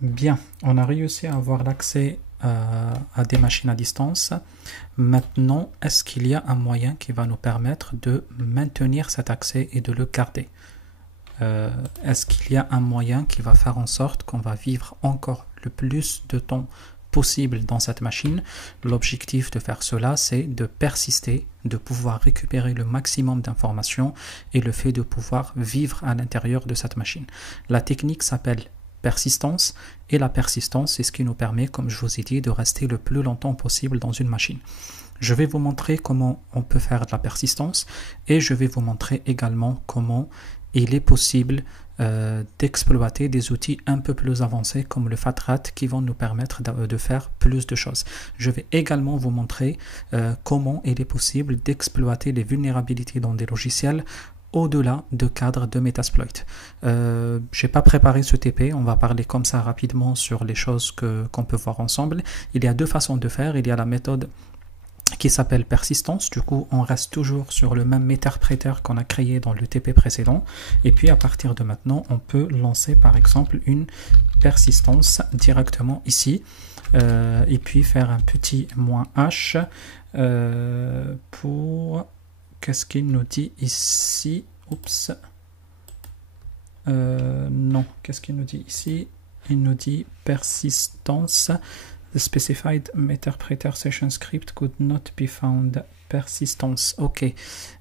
Bien, on a réussi à avoir l'accès à des machines à distance. Maintenant, est-ce qu'il y a un moyen qui va nous permettre de maintenir cet accès et de le garder? Est-ce qu'il y a un moyen qui va faire en sorte qu'on va vivre encore le plus de temps possible dans cette machine? L'objectif de faire cela, c'est de persister, de pouvoir récupérer le maximum d'informations et le fait de pouvoir vivre à l'intérieur de cette machine. La technique s'appelle persistance, et la persistance, c'est ce qui nous permet, comme je vous ai dit, de rester le plus longtemps possible dans une machine. Je vais vous montrer comment on peut faire de la persistance, et je vais vous montrer également comment il est possible d'exploiter des outils un peu plus avancés comme le FATRAT qui vont nous permettre de faire plus de choses. Je vais également vous montrer comment il est possible d'exploiter les vulnérabilités dans des logiciels au-delà de cadres de Metasploit. Je n'ai pas préparé ce TP, on va parler comme ça rapidement sur les choses qu'on peut voir ensemble. Il y a deux façons de faire, il y a la méthode qui s'appelle persistance, du coup on reste toujours sur le même interpréteur qu'on a créé dans le TP précédent, et puis à partir de maintenant on peut lancer par exemple une persistance directement ici, et puis faire un petit "-h pour... Qu'est-ce qu'il nous dit ici? Oups. Non, qu'est-ce qu'il nous dit ici? Il nous dit persistance. The specified interpreter session script could not be found. Persistance. Ok.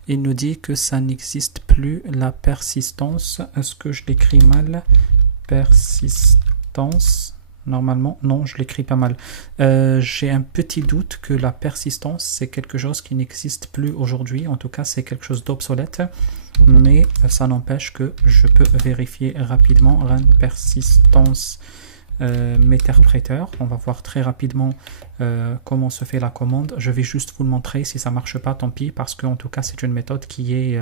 Il nous dit que ça n'existe plus, la persistance. Est-ce que je l'écris mal? Persistance. Normalement, non, je l'écris pas mal. J'ai un petit doute que la persistance, c'est quelque chose qui n'existe plus aujourd'hui. En tout cas, c'est quelque chose d'obsolète. Mais ça n'empêche que je peux vérifier rapidement. Run persistance Meterpreter. On va voir très rapidement comment se fait la commande. Je vais juste vous le montrer. Si ça marche pas, tant pis, parce qu'en tout cas c'est une méthode qui est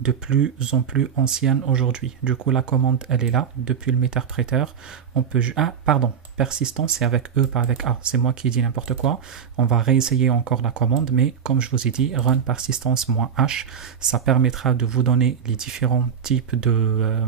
de plus en plus ancienne aujourd'hui. Du coup la commande elle est là depuis le Meterpreter. On peut... Ah pardon, persistance c'est avec E pas avec A, c'est moi qui dis n'importe quoi. On va réessayer encore la commande, mais comme je vous ai dit, run persistance -h, ça permettra de vous donner les différents types de...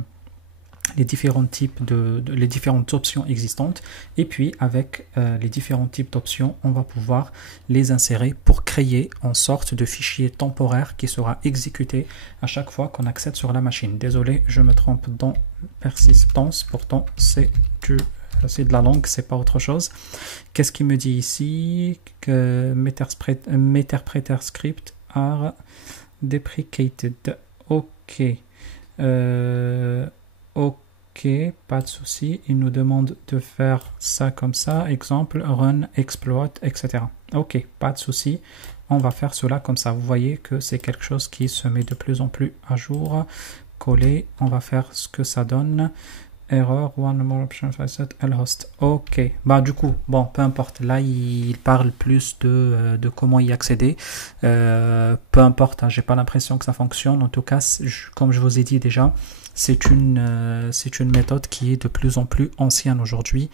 les différentes options existantes, et puis avec les différents types d'options on va pouvoir les insérer pour créer en sorte de fichier temporaire qui sera exécuté à chaque fois qu'on accède sur la machine. Désolé, je me trompe dans persistance, pourtant c'est de la langue, c'est pas autre chose. Qu'est-ce qu'il me dit ici? Que Meterpreter script are deprecated. Ok. Ok, pas de souci. Il nous demande de faire ça comme ça. Exemple, run, exploit, etc. Ok, pas de souci. On va faire cela comme ça. Vous voyez que c'est quelque chose qui se met de plus en plus à jour. Coller, on va faire ce que ça donne. Error, one more option, set, lhost. Ok, bah du coup, bon, peu importe. Là, il parle plus de comment y accéder. Peu importe, hein, j'ai pas l'impression que ça fonctionne. En tout cas, comme je vous ai dit déjà, c'est une méthode qui est de plus en plus ancienne aujourd'hui.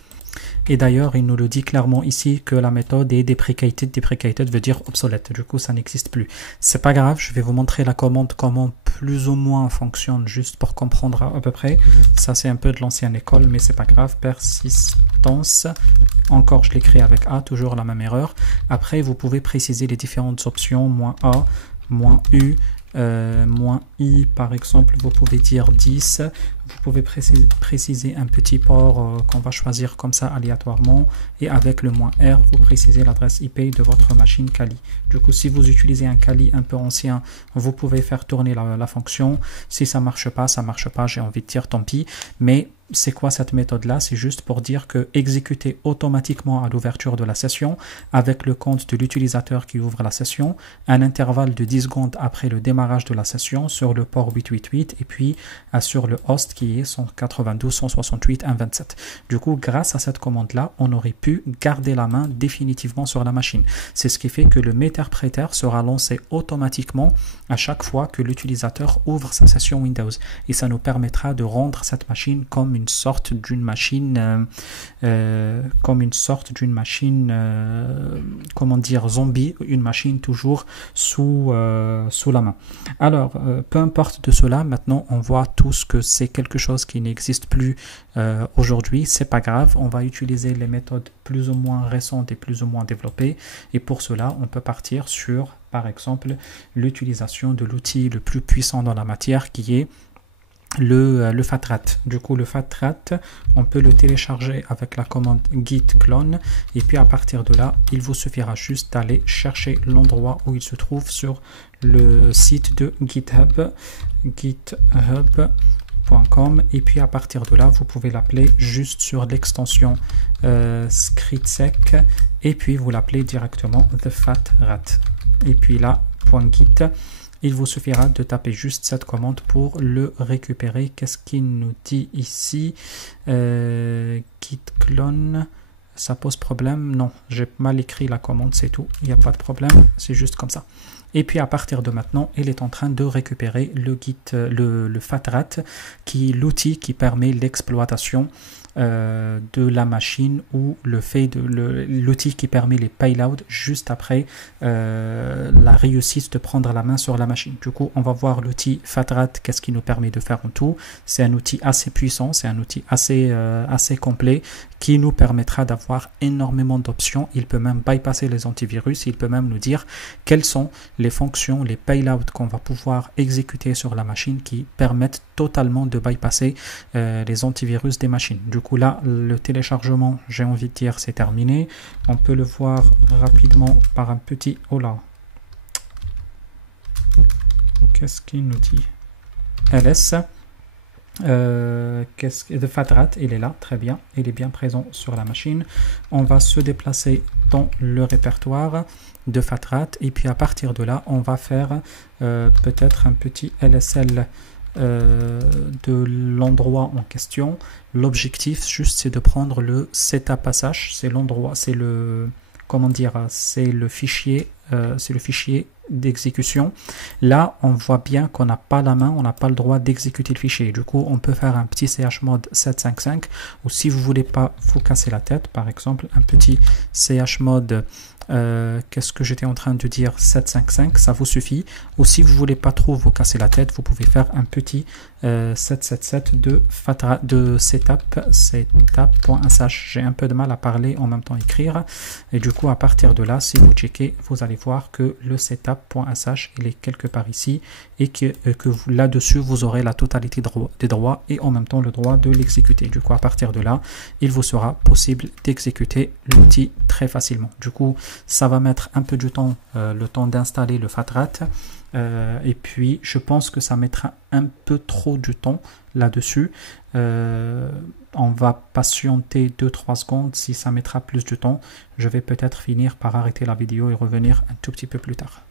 Et d'ailleurs, il nous le dit clairement ici que la méthode est deprecated. Deprecated veut dire obsolète. Du coup, ça n'existe plus. C'est pas grave, je vais vous montrer la commande, comment plus ou moins fonctionne, juste pour comprendre à peu près. Ça, c'est un peu de l'ancienne école, mais c'est pas grave. Persistance. Encore, je l'écris avec A, toujours la même erreur. Après, vous pouvez préciser les différentes options, -A, -U. -i par exemple, vous pouvez dire 10, vous pouvez préciser un petit port qu'on va choisir comme ça aléatoirement, et avec le -r vous précisez l'adresse IP de votre machine Kali. Du coup, si vous utilisez un Kali un peu ancien, vous pouvez faire tourner la fonction. Si ça marche pas, j'ai envie de dire tant pis. Mais c'est quoi cette méthode là? C'est juste pour dire que exécuter automatiquement à l'ouverture de la session avec le compte de l'utilisateur qui ouvre la session, un intervalle de 10 secondes après le démarrage de la session sur le port 888, et puis sur le host qui est 192.168.1.27. Du coup, grâce à cette commande là, on aurait pu garder la main définitivement sur la machine. C'est ce qui fait que le Meterpreter sera lancé automatiquement à chaque fois que l'utilisateur ouvre sa session Windows, et ça nous permettra de rendre cette machine comme une sorte d'une machine, comment dire, zombie, une machine toujours sous la main. Alors, peu importe de cela, maintenant on voit tous que c'est quelque chose qui n'existe plus aujourd'hui. C'est pas grave, on va utiliser les méthodes plus ou moins récentes et plus ou moins développées, et pour cela on peut partir sur, par exemple, l'utilisation de l'outil le plus puissant dans la matière, qui est le fatrat. Du coup, le fatrat, on peut le télécharger avec la commande git clone, et puis à partir de là, il vous suffira juste d'aller chercher l'endroit où il se trouve sur le site de GitHub, github.com, et puis à partir de là, vous pouvez l'appeler juste sur l'extension scriptsec, et puis vous l'appelez directement the fatrat. Et puis là, .git, il vous suffira de taper juste cette commande pour le récupérer. Qu'est-ce qu'il nous dit ici? Git clone, ça pose problème? Non, j'ai mal écrit la commande, c'est tout. Il n'y a pas de problème, c'est juste comme ça. Et puis à partir de maintenant, il est en train de récupérer le fatrat, qui est l'outil qui permet l'exploitation de la machine, ou l'outil qui permet les payloads juste après la réussite de prendre la main sur la machine. Du coup, on va voir l'outil fatrat, qu'est-ce qu'il nous permet de faire en tout. C'est un outil assez puissant, c'est un outil assez complet, qui nous permettra d'avoir énormément d'options. Il peut même bypasser les antivirus, il peut même nous dire quelles sont les fonctions, les payloads qu'on va pouvoir exécuter sur la machine, qui permettent totalement de bypasser les antivirus des machines. Du coup, là, le téléchargement, j'ai envie de dire, c'est terminé. On peut le voir rapidement par un petit... Oh là, qu'est-ce qu'il nous dit? ls de fatrat, il est là, très bien, il est bien présent sur la machine. On va se déplacer dans le répertoire de fatrat, et puis à partir de là, on va faire peut-être un petit LSL de l'endroit en question. L'objectif juste, c'est de prendre le setup.sh, c'est l'endroit, c'est le, comment dire, c'est le fichier d'exécution. Là, on voit bien qu'on n'a pas la main, on n'a pas le droit d'exécuter le fichier. Du coup, on peut faire un petit chmod 755, ou si vous voulez pas vous casser la tête, par exemple, un petit chmod qu'est-ce que j'étais en train de dire, 755, ça vous suffit. Ou si vous voulez pas trop vous casser la tête, vous pouvez faire un petit 777 de setup.sh. J'ai un peu de mal à parler en même temps écrire, et du coup à partir de là, si vous checkez, vous allez voir que le setup.sh il est quelque part ici, et que là-dessus vous aurez la totalité des droits, et en même temps le droit de l'exécuter. Du coup à partir de là, il vous sera possible d'exécuter l'outil très facilement. Du coup, ça va mettre un peu de temps, le temps d'installer le fatrat, et puis je pense que ça mettra un peu trop de temps là-dessus. On va patienter 2-3 secondes. Si ça mettra plus de temps, je vais peut-être finir par arrêter la vidéo et revenir un tout petit peu plus tard.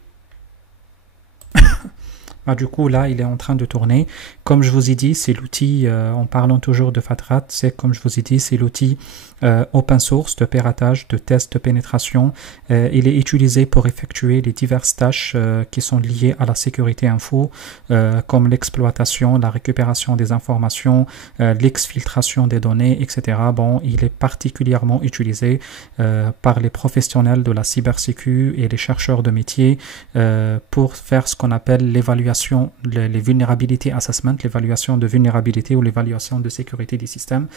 Du coup, là, il est en train de tourner. Comme je vous ai dit, c'est l'outil, en parlant toujours de fatrat, c'est comme je vous ai dit, c'est l'outil open source de piratage, de test de pénétration. Il est utilisé pour effectuer les diverses tâches qui sont liées à la sécurité info, comme l'exploitation, la récupération des informations, l'exfiltration des données, etc. Bon, il est particulièrement utilisé par les professionnels de la cybersécu et les chercheurs de métier pour faire ce qu'on appelle l'évaluation, les vulnerability assessment, l'évaluation de vulnérabilité ou l'évaluation de sécurité des systèmes.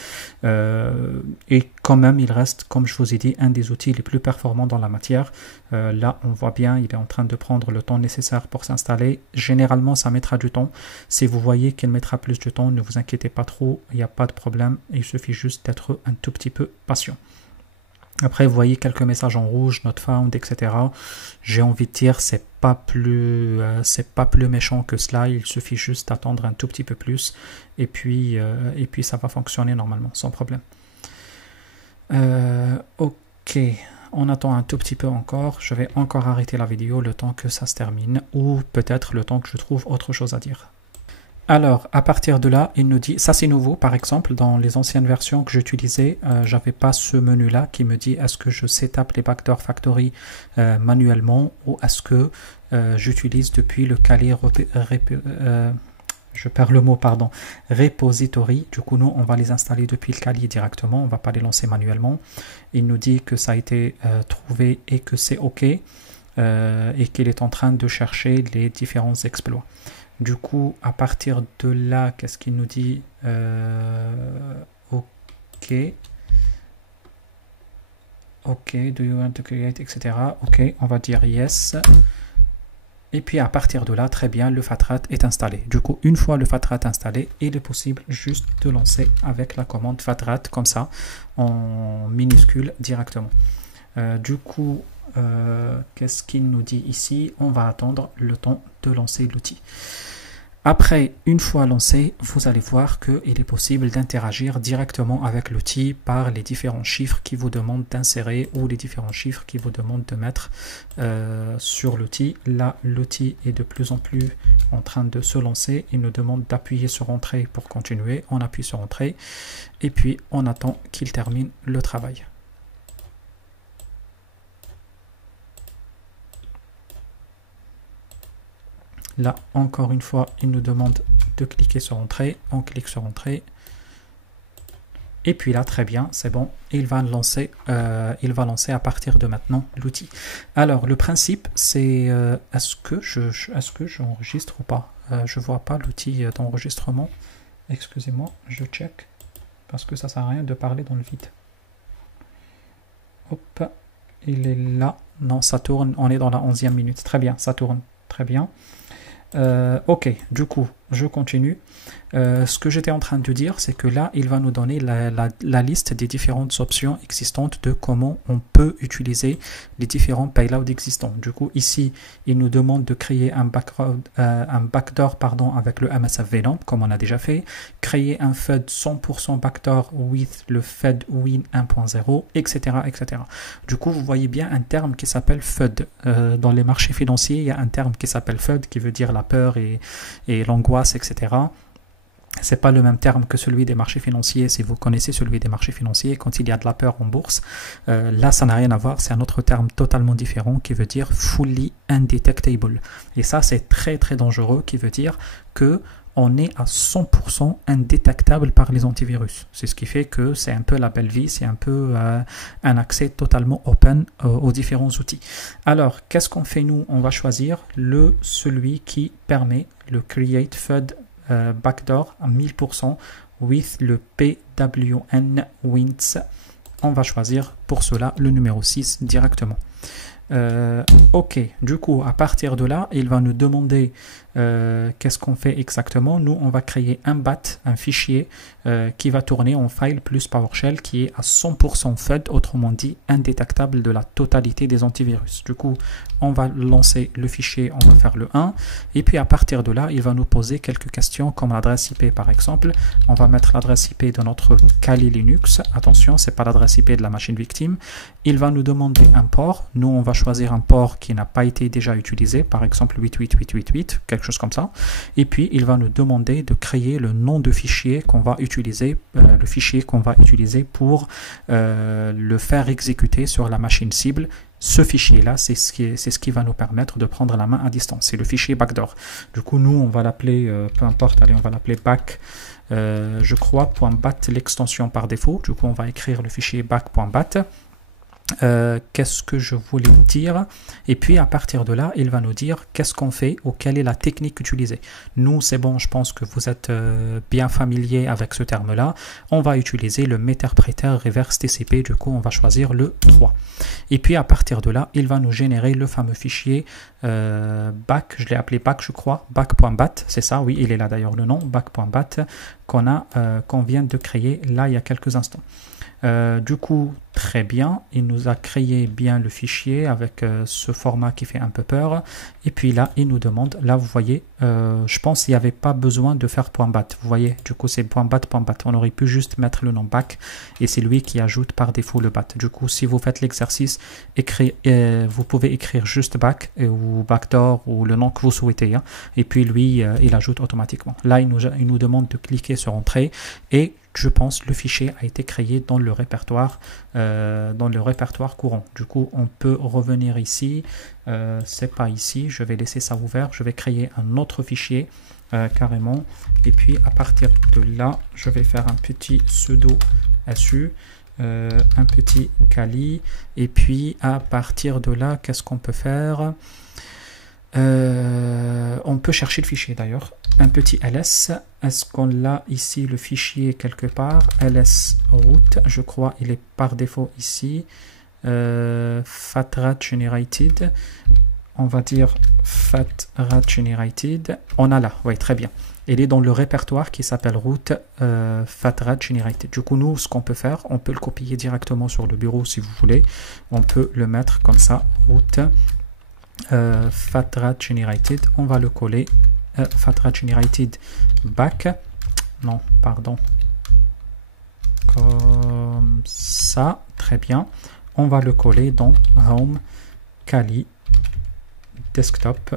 Et quand même, il reste, comme je vous ai dit, un des outils les plus performants dans la matière. Là, on voit bien, il est en train de prendre le temps nécessaire pour s'installer. Généralement, ça mettra du temps. Si vous voyez qu'il mettra plus de temps, ne vous inquiétez pas trop, il n'y a pas de problème. Il suffit juste d'être un tout petit peu patient. Après, vous voyez quelques messages en rouge, not found, etc. J'ai envie de dire, c'est pas plus méchant que cela. Il suffit juste d'attendre un tout petit peu plus, et puis ça va fonctionner normalement, sans problème. Ok, on attend un tout petit peu encore. Je vais encore arrêter la vidéo le temps que ça se termine, ou peut-être le temps que je trouve autre chose à dire. Alors, à partir de là, il nous dit, ça c'est nouveau, par exemple, dans les anciennes versions que j'utilisais, j'avais pas ce menu-là qui me dit est-ce que je setup les backdoor factory manuellement, ou est-ce que j'utilise depuis le calier je perds le mot, pardon, repository. Du coup, nous, on va les installer depuis le Kali directement. On ne va pas les lancer manuellement. Il nous dit que ça a été trouvé et que c'est OK. Et qu'il est en train de chercher les différents exploits. Du coup, à partir de là, qu'est-ce qu'il nous dit? OK. OK, do you want to create, etc. OK, on va dire yes. Et puis à partir de là, très bien, le Fatrat est installé. Du coup, une fois le Fatrat installé, il est possible juste de lancer avec la commande Fatrat, comme ça, en minuscule directement. Du coup, qu'est-ce qu'il nous dit ici? On va attendre le temps de lancer l'outil. Après, une fois lancé, vous allez voir qu'il est possible d'interagir directement avec l'outil par les différents chiffres qui vous demandent d'insérer ou les différents chiffres qui vous demandent de mettre sur l'outil. Là, l'outil est de plus en plus en train de se lancer. Il nous demande d'appuyer sur Entrée pour continuer. On appuie sur Entrée et puis on attend qu'il termine le travail. Là, encore une fois, il nous demande de cliquer sur Entrée. On clique sur Entrée. Et puis là, très bien, c'est bon. Il va lancer à partir de maintenant l'outil. Alors, le principe, c'est est-ce que j'enregistre ou pas? Je ne vois pas l'outil d'enregistrement. Excusez-moi, je check. Parce que ça ne sert à rien de parler dans le vide. Hop, il est là. Non, ça tourne. On est dans la 11e minute. Très bien, ça tourne. Très bien. Ok, du coup, je continue. Ce que j'étais en train de dire, c'est que là, il va nous donner la liste des différentes options existantes de comment on peut utiliser les différents payloads existants. Du coup, ici, il nous demande de créer un backdoor avec le MSF VLAN, comme on a déjà fait, créer un FUD 100% backdoor with le FUD Win 1.0, etc., etc. Du coup, vous voyez bien un terme qui s'appelle FUD. Dans les marchés financiers, il y a un terme qui s'appelle FUD, qui veut dire la peur et l'angoisse, etc. C'est pas le même terme que celui des marchés financiers. Si vous connaissez celui des marchés financiers, quand il y a de la peur en bourse, là ça n'a rien à voir, c'est un autre terme totalement différent qui veut dire fully undetectable. Et ça c'est très très dangereux, qui veut dire que on est à 100% indétectable par les antivirus. C'est ce qui fait que c'est un peu la belle vie, c'est un peu un accès totalement open aux différents outils. Alors, qu'est-ce qu'on fait nous? On va choisir celui qui permet le Create FUD backdoor à 1000% with le PWN Wins. On va choisir pour cela le numéro 6 directement. Ok, du coup, à partir de là, il va nous demander qu'est-ce qu'on fait exactement. Nous, on va créer un BAT, un fichier qui va tourner en file plus PowerShell qui est à 100% FUD, autrement dit indétectable de la totalité des antivirus. Du coup, on va lancer le fichier, on va faire le 1 et puis à partir de là, il va nous poser quelques questions comme l'adresse IP par exemple. On va mettre l'adresse IP de notre Kali Linux. Attention, c'est pas l'adresse IP de la machine victime. Il va nous demander un port. Nous, on va choisir un port qui n'a pas été déjà utilisé, par exemple 88888, quelque chose comme ça. Et puis, il va nous demander de créer le nom de fichier qu'on va utiliser, le fichier qu'on va utiliser pour le faire exécuter sur la machine cible. Ce fichier-là, c'est ce qui va nous permettre de prendre la main à distance. C'est le fichier backdoor. Du coup, nous, on va l'appeler, peu importe, allez, on va l'appeler back, je crois, .bat, l'extension par défaut. Du coup, on va écrire le fichier back.bat. Qu'est-ce que je voulais dire, et puis à partir de là il va nous dire qu'est-ce qu'on fait ou quelle est la technique utilisée. Nous c'est bon, je pense que vous êtes bien familier avec ce terme là. On va utiliser le Meterpreter Reverse TCP. Du coup on va choisir le 3 et puis à partir de là il va nous générer le fameux fichier back, je l'ai appelé back je crois, back.bat, c'est ça, oui il est là d'ailleurs le nom, back.bat qu'on vient de créer là il y a quelques instants. Du coup, très bien, il nous a créé bien le fichier avec ce format qui fait un peu peur. Et puis là, il nous demande, là vous voyez, je pense qu'il n'y avait pas besoin de faire .bat. Vous voyez, du coup c'est .bat. On aurait pu juste mettre le nom back et c'est lui qui ajoute par défaut le bat. Du coup, si vous faites l'exercice, vous pouvez écrire juste back ou backdoor ou le nom que vous souhaitez. Hein, et puis lui, il ajoute automatiquement. Là, il nous demande de cliquer sur Entrée et je pense le fichier a été créé dans le répertoire courant. Du coup, on peut revenir ici. C'est pas ici. Je vais laisser ça ouvert. Je vais créer un autre fichier carrément. Et puis à partir de là, je vais faire un petit sudo su, un petit kali. Et puis à partir de là, qu'est-ce qu'on peut faire? On peut chercher le fichier d'ailleurs. Un petit ls. Est-ce qu'on l'a ici le fichier quelque part? ls root, je crois il est par défaut ici. Fatrad generated. On va dire fatrad generated. On a là, oui, très bien. Il est dans le répertoire qui s'appelle root fatrad generated. Du coup, nous, ce qu'on peut faire, on peut le copier directement sur le bureau si vous voulez. On peut le mettre comme ça, root fatrad generated. On va le coller. Fatrad generated back. Non, pardon. Comme ça, très bien. On va le coller dans home kali desktop.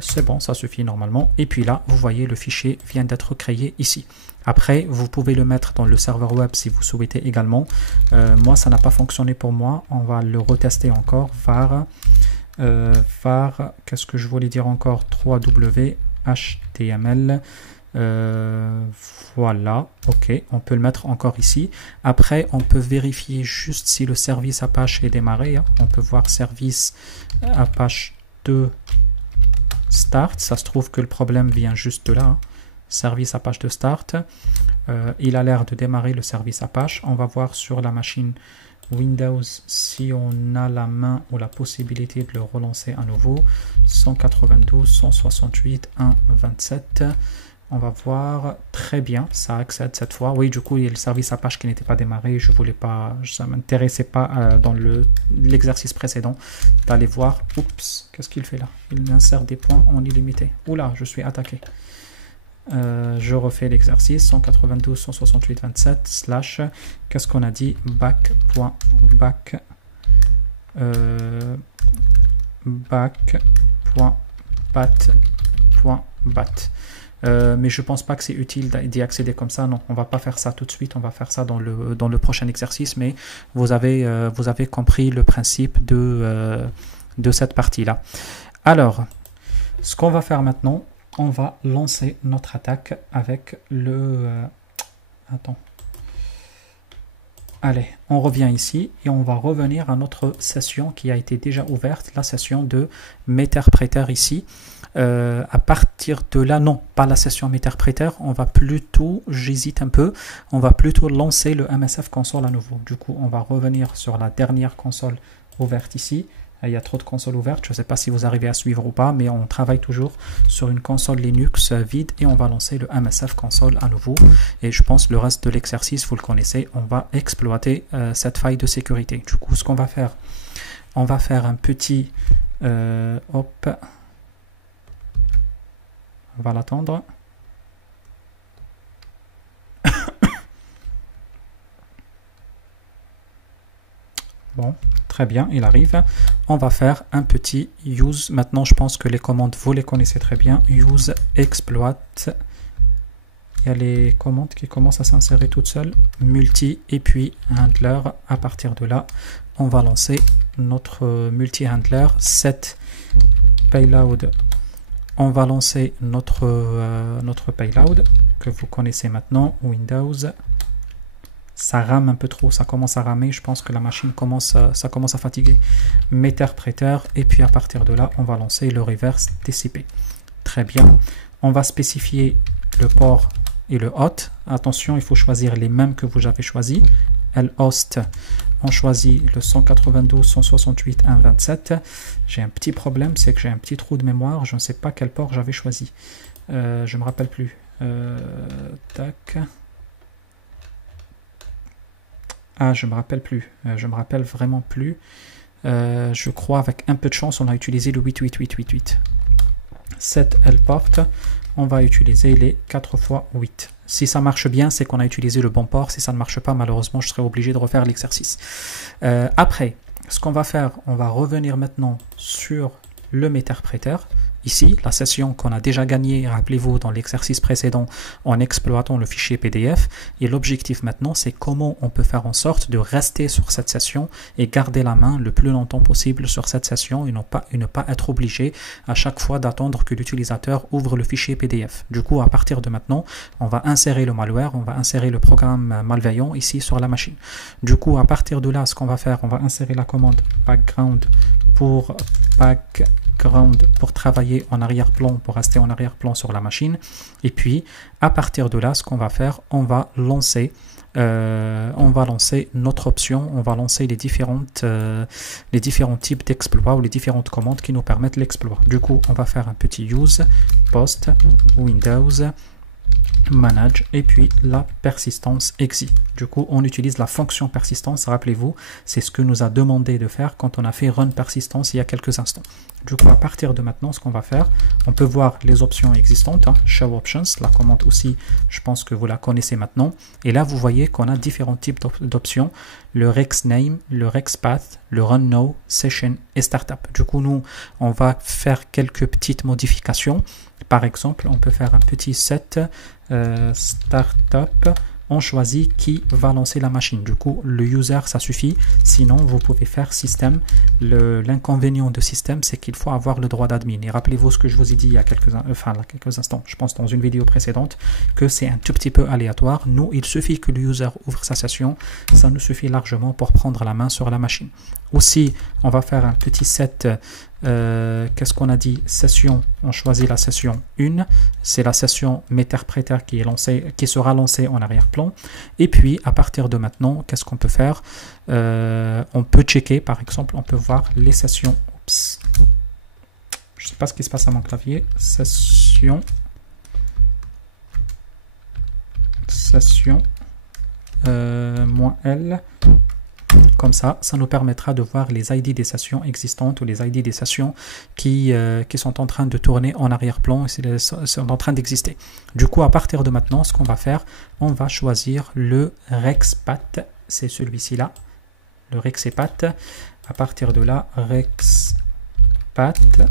C'est bon, ça suffit normalement. Et puis là, vous voyez, le fichier vient d'être créé ici. Après, vous pouvez le mettre dans le serveur web si vous souhaitez également. Moi, ça n'a pas fonctionné pour moi. On va le retester encore. var, qu'est-ce que je voulais dire encore? 3w html. Voilà, ok, on peut le mettre encore ici. Après, on peut vérifier juste si le service Apache est démarré. Hein. On peut voir service Apache 2 start. Ça se trouve que le problème vient juste de là. Hein. Service Apache 2 start. Il a l'air de démarrer le service Apache. On va voir sur la machine Windows si on a la main ou la possibilité de le relancer à nouveau. 192, 168, 127. On va voir, très bien, ça accède cette fois. Oui, du coup, il y a le service Apache qui n'était pas démarré. Je voulais pas, ça ne m'intéressait pas dans l'exercice précédent d'aller voir. Oups, qu'est-ce qu'il fait là? Il insère des points en illimité. Oula, je suis attaqué. Je refais l'exercice 192 168 27 slash qu'est-ce qu'on a dit back.bat mais je pense pas que c'est utile d'y accéder comme ça. Non, on va pas faire ça tout de suite, on va faire ça dans le prochain exercice, mais vous avez compris le principe de cette partie là. Alors ce qu'on va faire maintenant, on va lancer notre attaque avec le... Attends. Allez, on revient ici et on va revenir à notre session qui a été déjà ouverte, la session de Meterpreter ici. À partir de là, non, pas la session Meterpreter, on va plutôt, j'hésite un peu, on va plutôt lancer le MSF console à nouveau. Du coup, on va revenir sur la dernière console ouverte ici. Il y a trop de consoles ouvertes, je ne sais pas si vous arrivez à suivre ou pas, mais on travaille toujours sur une console Linux vide et on va lancer le MSF console à nouveau. Et je pense le reste de l'exercice, vous le connaissez, on va exploiter cette faille de sécurité. Du coup, ce qu'on va faire, on va faire un petit... hop, on va l'attendre. Bon, très bien, il arrive. On va faire un petit use. Maintenant, je pense que les commandes, vous les connaissez très bien. Use, exploit. Il y a les commandes qui commencent à s'insérer toutes seules. Multi et puis handler. À partir de là, on va lancer notre multi-handler. Set payload. On va lancer notre payload que vous connaissez maintenant. Windows. Ça rame un peu trop, ça commence à ramer, je pense que la machine ça commence à fatiguer. Meterpreter, et puis à partir de là, on va lancer le reverse TCP. Très bien. On va spécifier le port et le hot. Attention, il faut choisir les mêmes que vous avez choisis. Lhost, on choisit le 192.168.1.27. J'ai un petit problème, c'est que j'ai un petit trou de mémoire, je ne sais pas quel port j'avais choisi. Je ne me rappelle plus. Tac. Ah, je me rappelle plus. Je me rappelle vraiment plus. Je crois avec un peu de chance, on a utilisé le 88888. 7 Lport, on va utiliser les 4 x 8. Si ça marche bien, c'est qu'on a utilisé le bon port. Si ça ne marche pas, malheureusement, je serai obligé de refaire l'exercice. Après, ce qu'on va faire, on va revenir maintenant sur le Meterpreter. ici, la session qu'on a déjà gagnée, rappelez-vous, dans l'exercice précédent, en exploitant le fichier PDF. Et l'objectif maintenant, c'est comment on peut faire en sorte de rester sur cette session et garder la main le plus longtemps possible sur cette session et ne pas être obligé à chaque fois d'attendre que l'utilisateur ouvre le fichier PDF. Du coup, à partir de maintenant, on va insérer le malware, on va insérer le programme malveillant ici sur la machine. Du coup, à partir de là, ce qu'on va faire, on va insérer la commande background pour travailler en arrière-plan, pour rester en arrière-plan sur la machine. Et puis, à partir de là, ce qu'on va faire, on va lancer notre option, on va lancer les différents types d'exploits ou les différentes commandes qui nous permettent l'exploit. Du coup, on va faire un petit use post Windows manage et puis la persistance exit. Du coup, on utilise la fonction persistance. Rappelez-vous, c'est ce que nous a demandé de faire quand on a fait run persistance il y a quelques instants. Du coup, à partir de maintenant, ce qu'on va faire, on peut voir les options existantes, show options, la commande aussi, je pense que vous la connaissez maintenant. Et là, vous voyez qu'on a différents types d'options, le Rex name, le Rex path, le run now, session et startup. Du coup, nous, on va faire quelques petites modifications. Par exemple, on peut faire un petit set startup. On choisit qui va lancer la machine. Du coup, le user, ça suffit. Sinon, vous pouvez faire système. L'inconvénient de système, c'est qu'il faut avoir le droit d'admin. Et rappelez-vous ce que je vous ai dit il y a quelques instants, je pense dans une vidéo précédente, que c'est un tout petit peu aléatoire. Nous, il suffit que le user ouvre sa session. Ça nous suffit largement pour prendre la main sur la machine. Aussi, on va faire un petit set. Qu'est-ce qu'on a dit? Session, on choisit la session 1, c'est la session Meterpreter qui sera lancée en arrière-plan. Et puis à partir de maintenant, qu'est-ce qu'on peut faire? On peut checker, par exemple, on peut voir les sessions. Oups. Je ne sais pas ce qui se passe à mon clavier. Session -L. Comme ça nous permettra de voir les ID des sessions existantes ou les ID des sessions qui sont en train de tourner en arrière-plan et sont en train d'exister. Du coup, à partir de maintenant, ce qu'on va faire, on va choisir le RexPath, c'est celui-ci là, le RexPath. À partir de là, RexPath.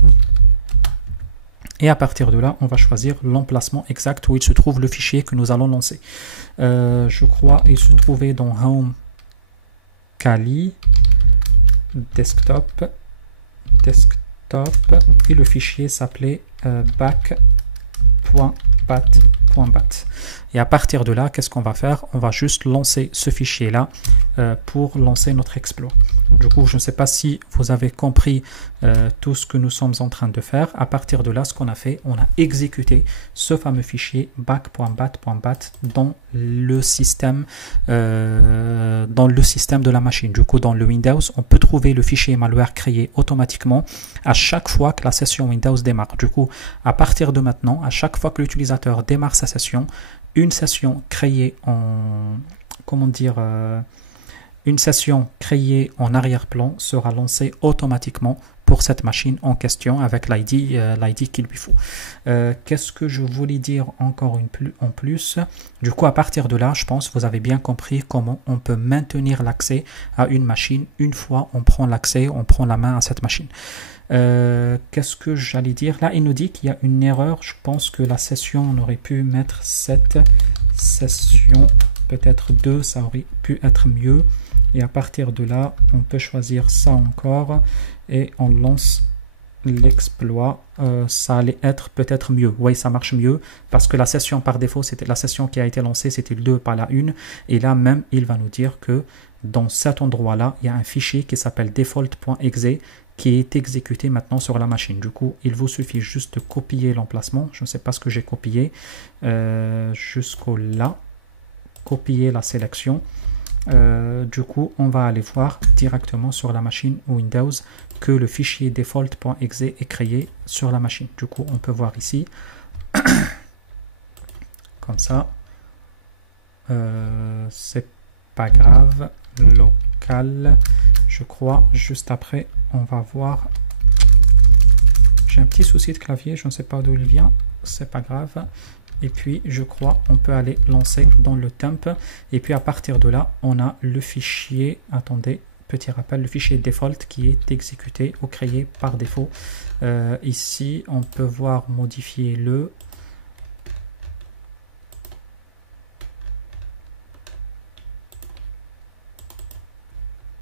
Et à partir de là, on va choisir l'emplacement exact où il se trouve le fichier que nous allons lancer. Je crois qu'il se trouvait dans Home Kali, desktop, et le fichier s'appelait back.bat. Et à partir de là, qu'est-ce qu'on va faire? On va juste lancer ce fichier-là pour lancer notre exploit. Du coup, je ne sais pas si vous avez compris tout ce que nous sommes en train de faire. À partir de là, ce qu'on a fait, on a exécuté ce fameux fichier back.bat dans le système de la machine. Du coup, dans le Windows, on peut trouver le fichier malware créé automatiquement à chaque fois que la session Windows démarre. Du coup, à partir de maintenant, à chaque fois que l'utilisateur démarre sa session, une session créée en une session créée en arrière-plan sera lancée automatiquement pour cette machine en question avec l'ID qu'il lui faut. Qu'est-ce que je voulais dire encore en plus? Du coup, à partir de là, je pense que vous avez bien compris comment on peut maintenir l'accès à une machine une fois on prend l'accès, on prend la main à cette machine. Qu'est-ce que j'allais dire? Là, il nous dit qu'il y a une erreur. Je pense que la session, on aurait pu mettre cette session, peut-être 2, ça aurait pu être mieux. Et à partir de là, on peut choisir ça encore et on lance l'exploit. Ça allait être peut-être mieux. Oui, ça marche mieux parce que la session par défaut, c'était la session qui a été lancée, c'était le 2, pas la 1. Et là même, il va nous dire que dans cet endroit-là, il y a un fichier qui s'appelle default.exe qui est exécuté maintenant sur la machine. Du coup, il vous suffit juste de copier l'emplacement. Je ne sais pas ce que j'ai copié jusqu'au là. Copier la sélection. Du coup, on va aller voir directement sur la machine Windows que le fichier default.exe est créé sur la machine. Du coup, on peut voir ici, comme ça, c'est pas grave, local, je crois, juste après, on va voir, j'ai un petit souci de clavier, je ne sais pas d'où il vient, c'est pas grave. Et puis, je crois, on peut aller lancer dans le temp. Et puis, à partir de là, on a le fichier. Attendez, petit rappel, le fichier default qui est exécuté ou créé par défaut. Ici, on peut voir modifier le...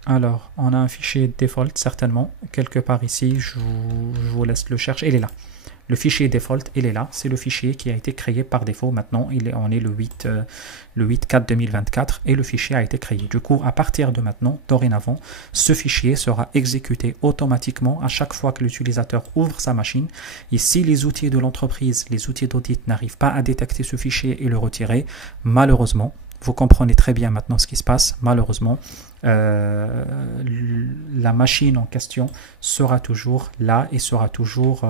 Alors, on a un fichier default, certainement, quelque part ici, je vous laisse le chercher, il est là. Le fichier default, il est là, c'est le fichier qui a été créé par défaut. Maintenant, on est le 8/4/2024 et le fichier a été créé. Du coup, à partir de maintenant, dorénavant, ce fichier sera exécuté automatiquement à chaque fois que l'utilisateur ouvre sa machine. Et si les outils de l'entreprise, les outils d'audit n'arrivent pas à détecter ce fichier et le retirer, malheureusement, vous comprenez très bien maintenant ce qui se passe, malheureusement, la machine en question sera toujours là et sera toujours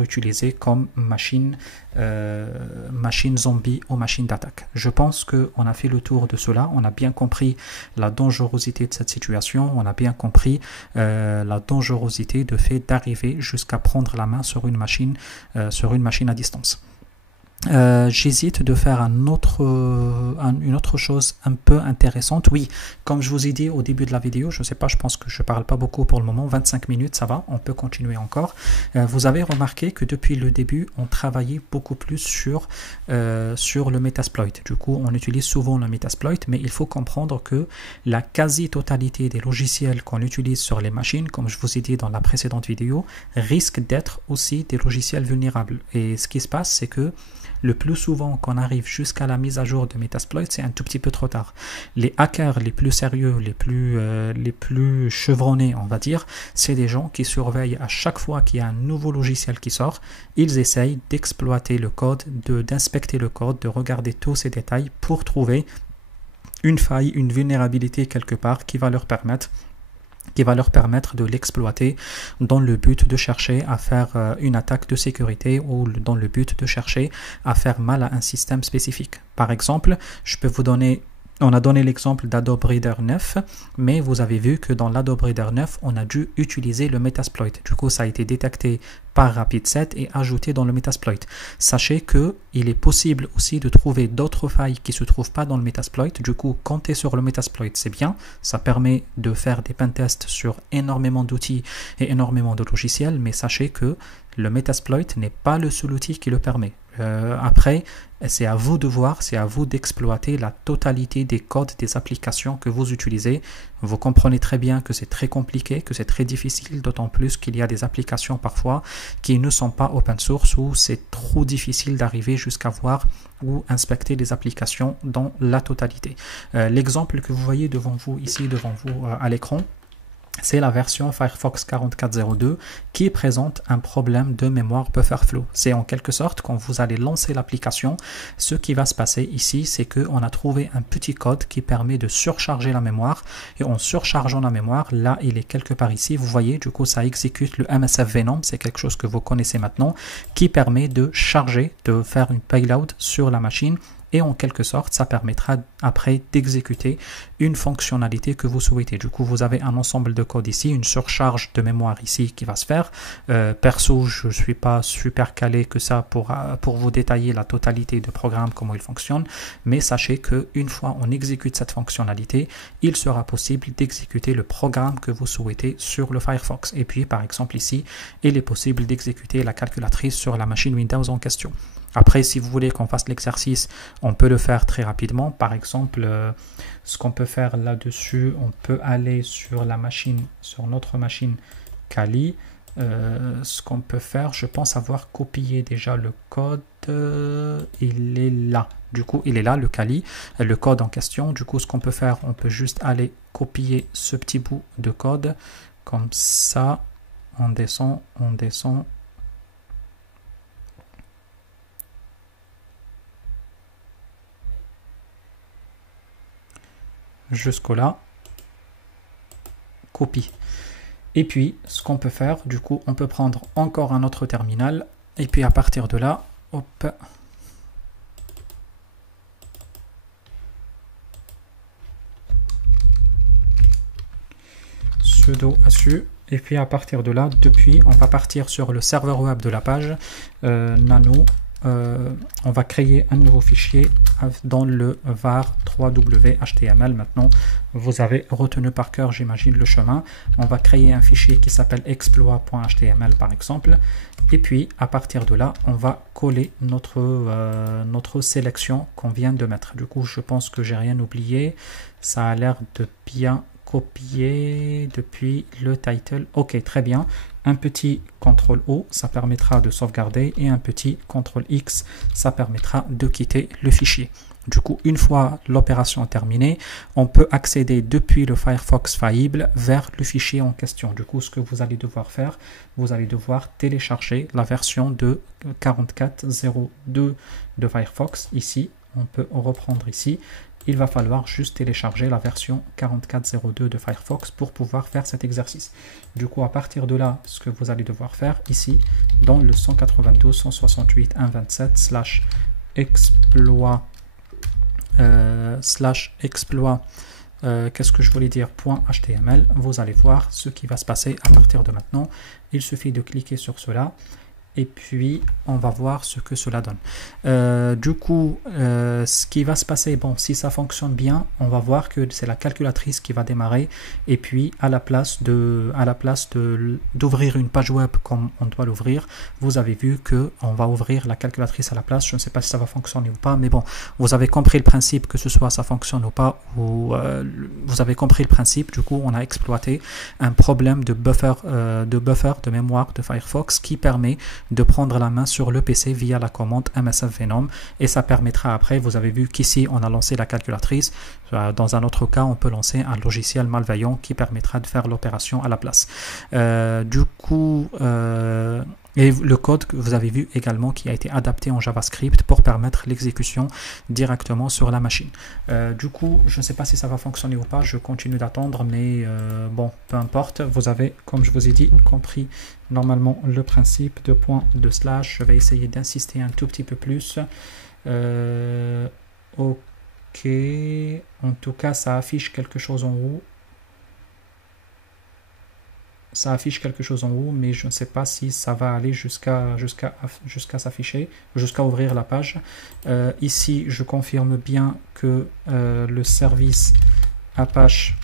utilisée comme machine zombie ou machine d'attaque. Je pense qu'on a fait le tour de cela, on a bien compris la dangerosité de cette situation, on a bien compris la dangerosité de fait d'arriver jusqu'à prendre la main sur une machine à distance. J'hésite de faire une autre chose un peu intéressante. Oui, comme je vous ai dit au début de la vidéo, je ne sais pas, je pense que je ne parle pas beaucoup pour le moment, 25 minutes, ça va, on peut continuer encore. Vous avez remarqué que depuis le début, on travaillait beaucoup plus sur le Metasploit. Du coup, on utilise souvent le Metasploit, mais il faut comprendre que la quasi-totalité des logiciels qu'on utilise sur les machines, comme je vous ai dit dans la précédente vidéo, risquent d'être aussi des logiciels vulnérables. Et ce qui se passe, c'est que le plus souvent qu'on arrive jusqu'à la mise à jour de Metasploit, c'est un tout petit peu trop tard. Les hackers les plus sérieux, les plus chevronnés, on va dire, c'est des gens qui surveillent à chaque fois qu'il y a un nouveau logiciel qui sort, ils essayent d'exploiter le code, d'inspecter le code, de regarder tous ces détails pour trouver une faille, une vulnérabilité quelque part qui va leur permettre de l'exploiter dans le but de chercher à faire une attaque de sécurité ou dans le but de chercher à faire mal à un système spécifique. Par exemple, je peux vous donner... On a donné l'exemple d'Adobe Reader 9, mais vous avez vu que dans l'Adobe Reader 9, on a dû utiliser le Metasploit. Du coup, ça a été détecté par Rapid7 et ajouté dans le Metasploit. Sachez qu'il est possible aussi de trouver d'autres failles qui ne se trouvent pas dans le Metasploit. Du coup, compter sur le Metasploit, c'est bien. Ça permet de faire des pentests sur énormément d'outils et énormément de logiciels, mais sachez que le Metasploit n'est pas le seul outil qui le permet. Après, c'est à vous de voir, c'est à vous d'exploiter la totalité des codes des applications que vous utilisez. Vous comprenez très bien que c'est très compliqué, que c'est très difficile, d'autant plus qu'il y a des applications parfois qui ne sont pas open source ou c'est trop difficile d'arriver jusqu'à voir ou inspecter les applications dans la totalité. L'exemple que vous voyez devant vous ici, devant vous à l'écran, c'est la version Firefox 44.02 qui présente un problème de mémoire buffer flow. C'est en quelque sorte quand vous allez lancer l'application, ce qui va se passer ici, c'est qu'on a trouvé un petit code qui permet de surcharger la mémoire et en surchargeant la mémoire, là il est quelque part ici, vous voyez, du coup ça exécute le MSF Venom, c'est quelque chose que vous connaissez maintenant, qui permet de charger, de faire une payload sur la machine. Et en quelque sorte, ça permettra après d'exécuter une fonctionnalité que vous souhaitez. Du coup, vous avez un ensemble de code ici, une surcharge de mémoire ici qui va se faire. Perso, je ne suis pas super calé que ça pour vous détailler la totalité de programme, comment il fonctionne. Mais sachez qu'une fois on exécute cette fonctionnalité, il sera possible d'exécuter le programme que vous souhaitez sur le Firefox. Et puis, par exemple, ici, il est possible d'exécuter la calculatrice sur la machine Windows en question. Après, si vous voulez qu'on fasse l'exercice, on peut le faire très rapidement. Par exemple, ce qu'on peut faire là-dessus, on peut aller sur la machine, sur notre machine Kali. Ce qu'on peut faire, je pense avoir copié déjà le code. Il est là. Du coup, il est là, le Kali, le code en question. Du coup, ce qu'on peut faire, on peut juste aller copier ce petit bout de code. Comme ça, on descend, on descend. Jusqu'au là, copie. Et puis, ce qu'on peut faire, du coup, on peut prendre encore un autre terminal, et puis à partir de là, hop, sudo su, et puis à partir de là, depuis, on va partir sur le serveur web de la page, nano on va créer un nouveau fichier dans le var 3w html. Maintenant, vous avez retenu par cœur, j'imagine, le chemin. On va créer un fichier qui s'appelle exploit.html par exemple. Et puis, à partir de là, on va coller notre sélection qu'on vient de mettre. Du coup, je pense que j'ai rien oublié. Ça a l'air de bien copier depuis le title. Ok, très bien. Un petit CTRL-O, ça permettra de sauvegarder, et un petit CTRL-X, ça permettra de quitter le fichier. Du coup, une fois l'opération terminée, on peut accéder depuis le Firefox faillible vers le fichier en question. Du coup, ce que vous allez devoir faire, vous allez devoir télécharger la version de 44.02 de Firefox. Ici, on peut reprendre ici. Il va falloir juste télécharger la version 44.02 de Firefox pour pouvoir faire cet exercice. Du coup, à partir de là, ce que vous allez devoir faire ici, dans le 192.168.1.27 exploit qu'est-ce que je voulais dire, .html, vous allez voir ce qui va se passer à partir de maintenant. Il suffit de cliquer sur cela. Et puis, on va voir ce que cela donne. Du coup, ce qui va se passer, bon, si ça fonctionne bien, on va voir que c'est la calculatrice qui va démarrer. Et puis, à la place d'ouvrir une page web comme on doit l'ouvrir, vous avez vu qu'on va ouvrir la calculatrice à la place. Je ne sais pas si ça va fonctionner ou pas, mais bon, vous avez compris le principe, que ce soit ça fonctionne ou pas, ou vous avez compris le principe. Du coup, on a exploité un problème de buffer de mémoire de Firefox qui permet de prendre la main sur le PC via la commande MSF Venom, et ça permettra après, vous avez vu qu'ici on a lancé la calculatrice, dans un autre cas on peut lancer un logiciel malveillant qui permettra de faire l'opération à la place. Du coup, et le code que vous avez vu également qui a été adapté en JavaScript pour permettre l'exécution directement sur la machine. Du coup, je ne sais pas si ça va fonctionner ou pas, je continue d'attendre, mais bon, peu importe. Vous avez, comme je vous ai dit, compris normalement le principe de point de slash. Je vais essayer d'insister un tout petit peu plus. Ok, en tout cas, ça affiche quelque chose en haut. Ça affiche quelque chose en haut, mais je ne sais pas si ça va aller jusqu'à s'afficher, jusqu'à ouvrir la page. Ici, je confirme bien que le service Apache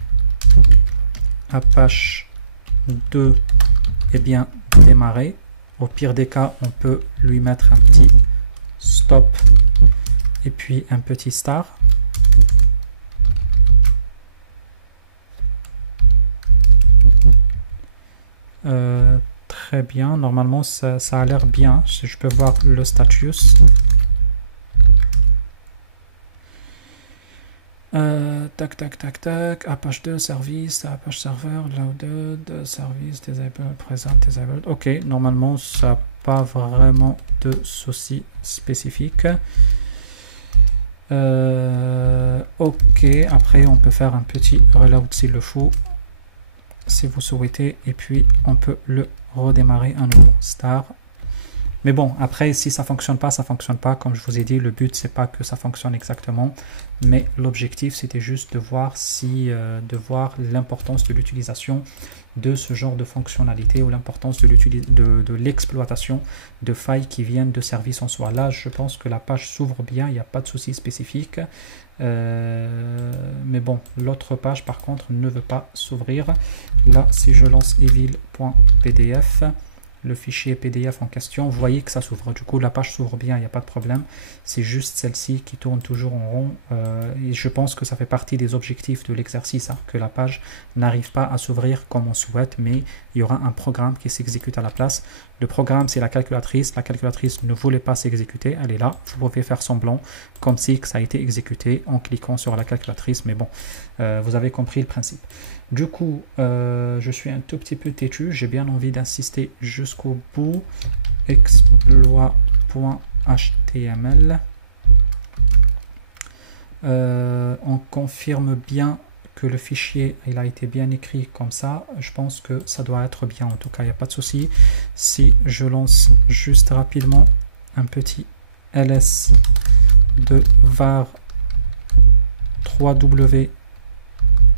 2 est bien démarré. Au pire des cas, on peut lui mettre un petit stop et puis un petit star. Très bien, normalement ça a l'air bien. Si je peux voir le status. Tac, Apache 2, service, Apache serveur, loaded, service, disable, present, disabled. Ok, normalement ça n'a pas vraiment de soucis spécifiques. Ok, après on peut faire un petit reload s'il le faut, si vous souhaitez, et puis on peut le redémarrer à nouveau, star. Mais bon, après, si ça fonctionne pas, ça fonctionne pas. Comme je vous ai dit, le but, c'est pas que ça fonctionne exactement, mais l'objectif, c'était juste de voir l'importance de l'utilisation de ce genre de fonctionnalité, ou l'importance de l'exploitation de failles qui viennent de services en soi. Là, je pense que la page s'ouvre bien, il n'y a pas de souci spécifique. Mais bon, l'autre page, par contre, ne veut pas s'ouvrir. Là, si je lance evil.pdf, le fichier PDF en question, vous voyez que ça s'ouvre. Du coup, la page s'ouvre bien, il n'y a pas de problème. C'est juste celle-ci qui tourne toujours en rond. Et je pense que ça fait partie des objectifs de l'exercice, hein, que la page n'arrive pas à s'ouvrir comme on souhaite, mais il y aura un programme qui s'exécute à la place. Le programme, c'est la calculatrice. La calculatrice ne voulait pas s'exécuter. Elle est là. Vous pouvez faire semblant comme si ça a été exécuté en cliquant sur la calculatrice. Mais bon, vous avez compris le principe. Du coup, je suis un tout petit peu têtu. J'ai bien envie d'insister jusqu'au bout. Exploit.html. On confirme bien que le fichier il a été bien écrit comme ça. Je pense que ça doit être bien. En tout cas, il n'y a pas de souci. Si je lance juste rapidement un petit ls de var 3w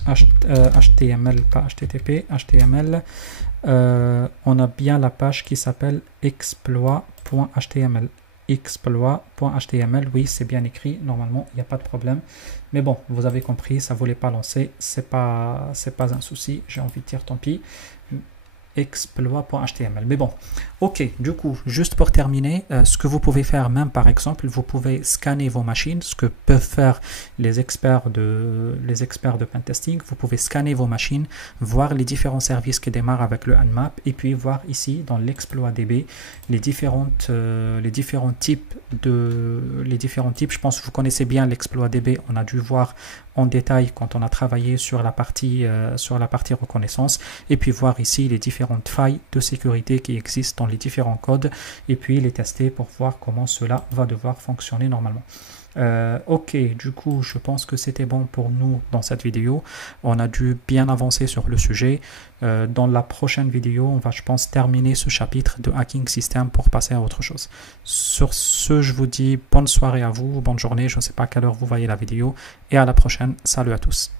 HTML, pas HTTP, HTML, on a bien la page qui s'appelle exploit.html. exploit.html. Oui, c'est bien écrit, normalement, il n'y a pas de problème. Mais bon, vous avez compris, ça ne voulait pas lancer, c'est pas un souci, j'ai envie de dire tant pis. Exploit.html. Mais bon, ok, du coup, juste pour terminer, ce que vous pouvez faire même par exemple, vous pouvez scanner vos machines, ce que peuvent faire les experts de pentesting. Vous pouvez scanner vos machines, voir les différents services qui démarrent avec le Nmap et puis voir ici dans l'exploit DB les différents types. Je pense que vous connaissez bien l'exploit DB, on a dû voir en détail quand on a travaillé sur la partie reconnaissance, et puis voir ici les différentes failles de sécurité qui existent dans les différents codes et puis les tester pour voir comment cela va devoir fonctionner normalement. Ok, du coup je pense que c'était bon pour nous dans cette vidéo. On a dû bien avancer sur le sujet. Dans la prochaine vidéo, on va, je pense, terminer ce chapitre de Hacking System pour passer à autre chose. Sur ce, je vous dis bonne soirée à vous, bonne journée, je ne sais pas à quelle heure vous voyez la vidéo, et à la prochaine. Salut à tous.